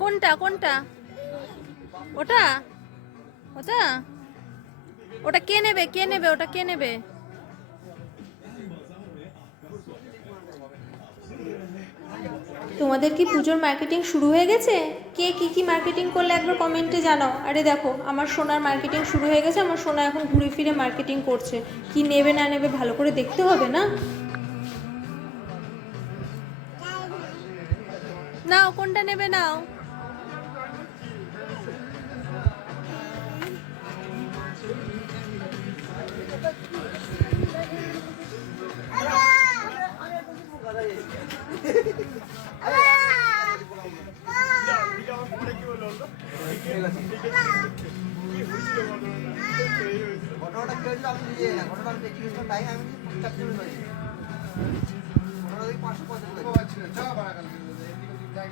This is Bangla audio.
কোনটা কোনটা? ওটা ওটা ওটা কে নেবে? কে নেবে? ওটা কে নেবে? তোমাদের কি পুজোর মার্কেটিং শুরু হয়ে গেছে? কে কি মার্কেটিং করলে একবার কমেন্টে জানাও। আরে দেখো, আমার সোনার মার্কেটিং শুরু হয়ে গেছে। আমার সোনা এখন ঘুরে ফিরে মার্কেটিং করছে। কি নেবে না নেবে ভালো করে দেখতে হবে না? নাও, কোনটা নেবে নাও। ঘটনাটা কি হয়েছিল আমি নিজে না, ঘটনা আমি দেখি তাই আমি 50 ঘটনা দেখি 550